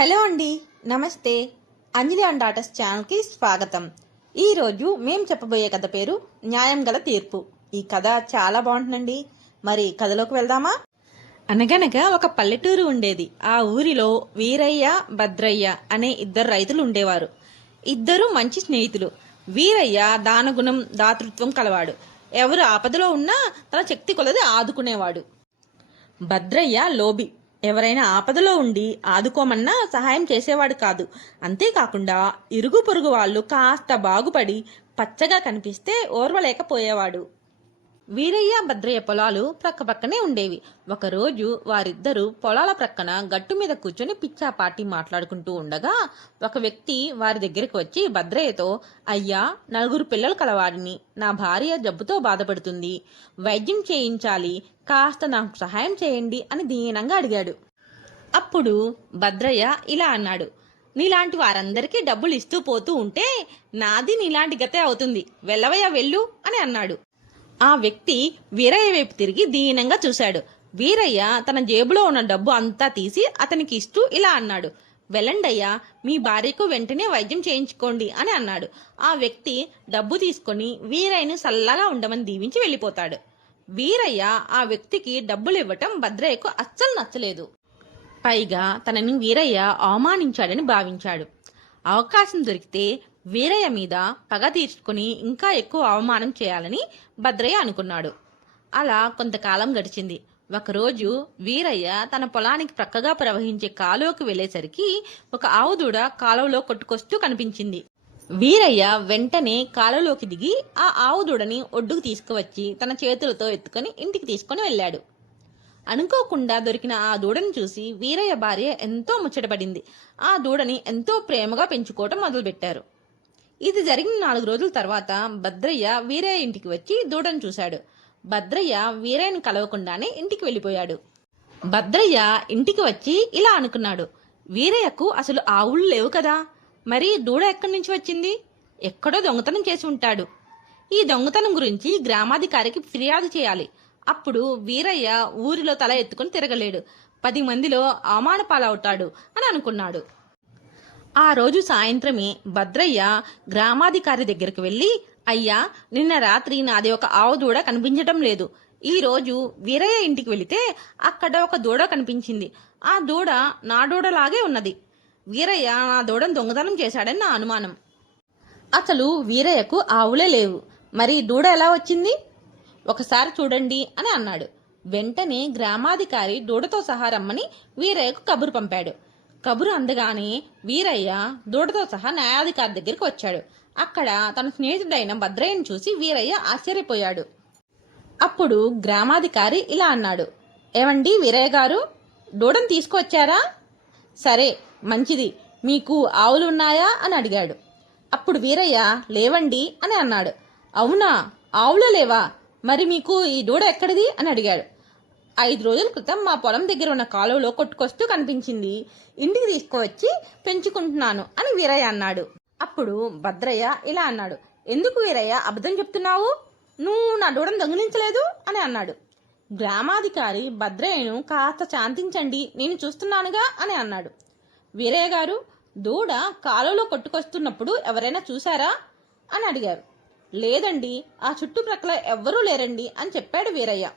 Hello అండి నమస్తే. అంజలి and daughters ఛానల్కి స్వాగతం. ఈరోజు మేము చెప్పబోయే కథ పేరు న్యాయం గల తీర్పు. ఈ కథ చాలా బాగుంటుందండి. మరి కథలోకి వెళ్దామా? అనగనగా ఒక పల్లెటూరు ఉండేది. ఆ ఊరిలో వీరయ్య భద్రయ్య అనే ఇద్దరు రైతులు ఉండేవారు. ఇద్దరు మంచి స్నేహితులు. వీరయ్య దానగుణం దాతృత్వం కలవాడు. ఎవరు ఆపదలో ఉన్నా తన శక్తి కొలది ఆదుకునేవాడు. భద్రయ్య లోబి. ఎవరైనా ఆపదలో ఉండి ఆదుకోమన్నా సహాయం చేసేవాడు కాదు. అంతేకాకుండా ఇరుగు పొరుగు వాళ్ళు కాస్త బాగుపడి పచ్చగా కనిపిస్తే ఓర్వలేకపోయేవాడు. వీరయ్య భద్రయ్య పొలాలు ప్రక్కపక్కనే ఉండేవి. ఒకరోజు వారిద్దరూ పొలాల ప్రక్కన గట్టు మీద కూర్చొని పిచ్చాపాటి మాట్లాడుకుంటూ ఉండగా ఒక వ్యక్తి వారి దగ్గరికి వచ్చి భద్రయ్యతో అయ్యా నలుగురు పిల్లలు కలవాడిని. నా భార్య జబ్బుతో బాధపడుతుంది. వైద్యం చేయించాలి. కాస్త నాకు సహాయం చేయండి అని దీనంగా అడిగాడు. అప్పుడు భద్రయ్య ఇలా అన్నాడు. నీలాంటి వారందరికీ డబ్బులు ఇస్తూ పోతూ ఉంటే నాది నీలాంటి గతే అవుతుంది. వెళ్ళవయ్యా వెళ్ళు అని అన్నాడు. ఆ వ్యక్తి వీరయ్య వైపు తిరిగి దీనంగా చూశాడు. వీరయ్య తన జేబులో ఉన్న డబ్బు అంతా తీసి అతనికి ఇస్తూ ఇలా అన్నాడు. వెళ్ళండయ్యా మీ భార్యకు వెంటనే వైద్యం చేయించుకోండి అని అన్నాడు. ఆ వ్యక్తి డబ్బు తీసుకొని వీరయ్యను సల్లగా ఉండమని దీవించి వెళ్ళిపోతాడు. వీరయ్య ఆ వ్యక్తికి డబ్బులు ఇవ్వటం భద్రయ్యకు అస్సలు నచ్చలేదు. పైగా తనని వీరయ్య అవమానించాడని భావించాడు. అవకాశం దొరికితే వీరయ్య మీద పగ తీర్చుకుని ఇంకా ఎక్కువ అవమానం చేయాలని భద్రయ్య అనుకున్నాడు. అలా కొంతకాలం గడిచింది. ఒకరోజు వీరయ్య తన పొలానికి ప్రక్కగా ప్రవహించే కాలువకు వెళ్ళేసరికి ఒక ఆవు దూడ కాలువలో కొట్టుకొస్తూ కనిపించింది. వీరయ్య వెంటనే కాలువలోకి దిగి ఆ ఆవు దూడని ఒడ్డుకు తీసుకువచ్చి తన చేతులతో ఎత్తుకొని ఇంటికి తీసుకొని వెళ్ళాడు. అనుకోకుండా దొరికిన ఆ దూడని చూసి వీరయ్య భార్య ఎంతో ముచ్చటపడింది. ఆ దూడని ఎంతో ప్రేమగా పెంచుకోవటం మొదలుపెట్టారు. ఇది జరిగిన నాలుగు రోజుల తర్వాత భద్రయ్య వీరయ్య ఇంటికి వచ్చి దూడను చూశాడు. భద్రయ్య వీరయ్యను కలవకుండానే ఇంటికి వెళ్ళిపోయాడు. భద్రయ్య ఇంటికి వచ్చి ఇలా అనుకున్నాడు. వీరయ్యకు అసలు ఆవులు లేవు కదా. మరి దూడ ఎక్కడి నుంచి వచ్చింది? ఎక్కడో దొంగతనం చేసి ఉంటాడు. ఈ దొంగతనం గురించి గ్రామాధికారికి ఫిర్యాదు చేయాలి. అప్పుడు వీరయ్య ఊరిలో తల ఎత్తుకుని తిరగలేడు. పది మందిలో అవమాన పాలవుతాడు అని అనుకున్నాడు. ఆ రోజు సాయంత్రమే భద్రయ్య గ్రామాధికారి దగ్గరికి వెళ్ళి అయ్యా నిన్న రాత్రి నాది ఒక ఆవు దూడ కనిపించటం లేదు. ఈ రోజు వీరయ్య ఇంటికి వెళితే అక్కడ ఒక దూడ కనిపించింది. ఆ దూడ నా దూడలాగే ఉన్నది. వీరయ్య నా దూడను దొంగతనం చేశాడని నా అనుమానం. అసలు వీరయ్యకు ఆవులే లేవు. మరి దూడ ఎలా వచ్చింది? ఒకసారి చూడండి అని అన్నాడు. వెంటనే గ్రామాధికారి దూడతో సహా రమ్మని వీరయ్యకు కబురు పంపాడు. కబురు అందగానే వీరయ్య దూడతో సహా న్యాయాధికారి దగ్గరికి వచ్చాడు. అక్కడ తన స్నేహితుడైన భద్రయ్యను చూసి వీరయ్య ఆశ్చర్యపోయాడు. అప్పుడు గ్రామాధికారి ఇలా అన్నాడు. ఏమండి వీరయ్య గారు దూడను తీసుకువచ్చారా? సరే మంచిది. మీకు ఆవులు ఉన్నాయా అని అడిగాడు. అప్పుడు వీరయ్య లేవండి అని అన్నాడు. అవునా ఆవులు లేవా మరి మీకు ఈ దూడ ఎక్కడిది? అని అడిగాడు. ఐదు రోజుల క్రితం మా పొలం దగ్గర ఉన్న కాలువలో కొట్టుకొస్తూ కనిపించింది. ఇంటికి తీసుకువచ్చి పెంచుకుంటున్నాను అని వీరయ్య అన్నాడు. అప్పుడు భద్రయ్య ఇలా అన్నాడు. ఎందుకు వీరయ్య? అబద్ధం చెప్తున్నావు? నువ్వు నా దూడను దొంగిలించలేదు? అని అన్నాడు. గ్రామాధికారి భద్రయ్యను కాస్త శాంతించండి నేను చూస్తున్నానుగా అని అన్నాడు. వీరయ్య గారు దూడ కాలువలో కొట్టుకొస్తున్నప్పుడు ఎవరైనా చూశారా? అని అడిగారు. లేదండి ఆ చుట్టుప్రక్కల ఎవ్వరూ లేరండి అని చెప్పాడు వీరయ్య.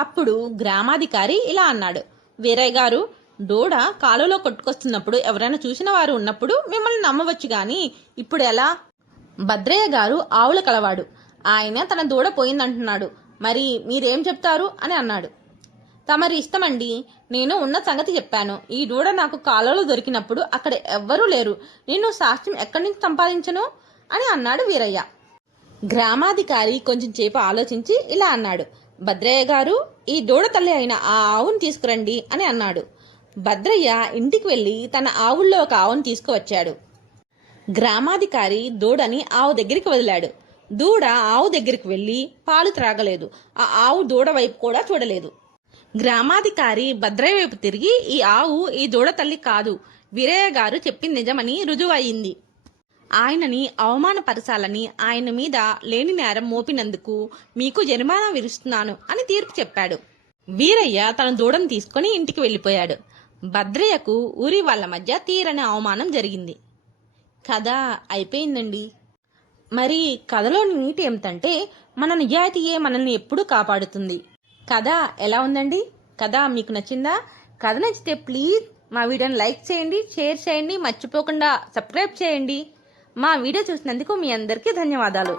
అప్పుడు గ్రామాధికారి ఇలా అన్నాడు. వీరయ్య గారు దూడ కాలువలో కొట్టుకొస్తున్నప్పుడు ఎవరైనా చూసిన వారు ఉన్నప్పుడు మిమ్మల్ని నమ్మవచ్చు గాని ఇప్పుడు ఎలా? భద్రయ్య గారు ఆవుల కలవాడు. ఆయన తన దూడ పోయిందంటున్నాడు. మరి మీరేం చెప్తారు? అని అన్నాడు. తమరి ఇష్టమండి. నేను ఉన్న సంగతి చెప్పాను. ఈ దూడ నాకు కాలువలో దొరికినప్పుడు అక్కడ ఎవ్వరూ లేరు. నేను సాక్ష్యం ఎక్కడి నుంచి సంపాదించను? అని అన్నాడు వీరయ్య. గ్రామాధికారి కొంచెం సేపు ఆలోచించి ఇలా అన్నాడు. భద్రయ్య గారు ఈ దూడ తల్లి అయిన ఆ ఆవును తీసుకురండి అని అన్నాడు. భద్రయ్య ఇంటికి వెళ్ళి తన ఆవుల్లో ఒక ఆవును తీసుకువచ్చాడు. గ్రామాధికారి దూడని ఆవు దగ్గరికి వదిలాడు. దూడ ఆవు దగ్గరికి వెళ్ళి పాలు త్రాగలేదు. ఆ ఆవు దూడ వైపు కూడా చూడలేదు. గ్రామాధికారి భద్రయ్య వైపు తిరిగి ఈ ఆవు ఈ దూడ తల్లి కాదు. వీరయ్య గారు చెప్పింది నిజమని రుజువయింది ఆయనని అవమానపరచాలని ఆయన మీద లేని నేరం మోపినందుకు మీకు జరిమానా విరుస్తున్నాను అని తీర్పు చెప్పాడు. వీరయ్య తన దూడను తీసుకుని ఇంటికి వెళ్ళిపోయాడు. భద్రయ్యకు ఊరి వాళ్ళ మధ్య తీరని అవమానం జరిగింది. కథ అయిపోయిందండి. మరి కథలోని నీటి ఏమిటంటే మన నిజాయితీయే మనల్ని ఎప్పుడూ కాపాడుతుంది. కథ ఎలా ఉందండి? కథ మీకు నచ్చిందా? కథ నచ్చితే ప్లీజ్ మా వీడియోని లైక్ చేయండి షేర్ చేయండి మర్చిపోకుండా సబ్స్క్రైబ్ చేయండి. మా వీడియో చూసినందుకు మీ అందరికీ ధన్యవాదాలు.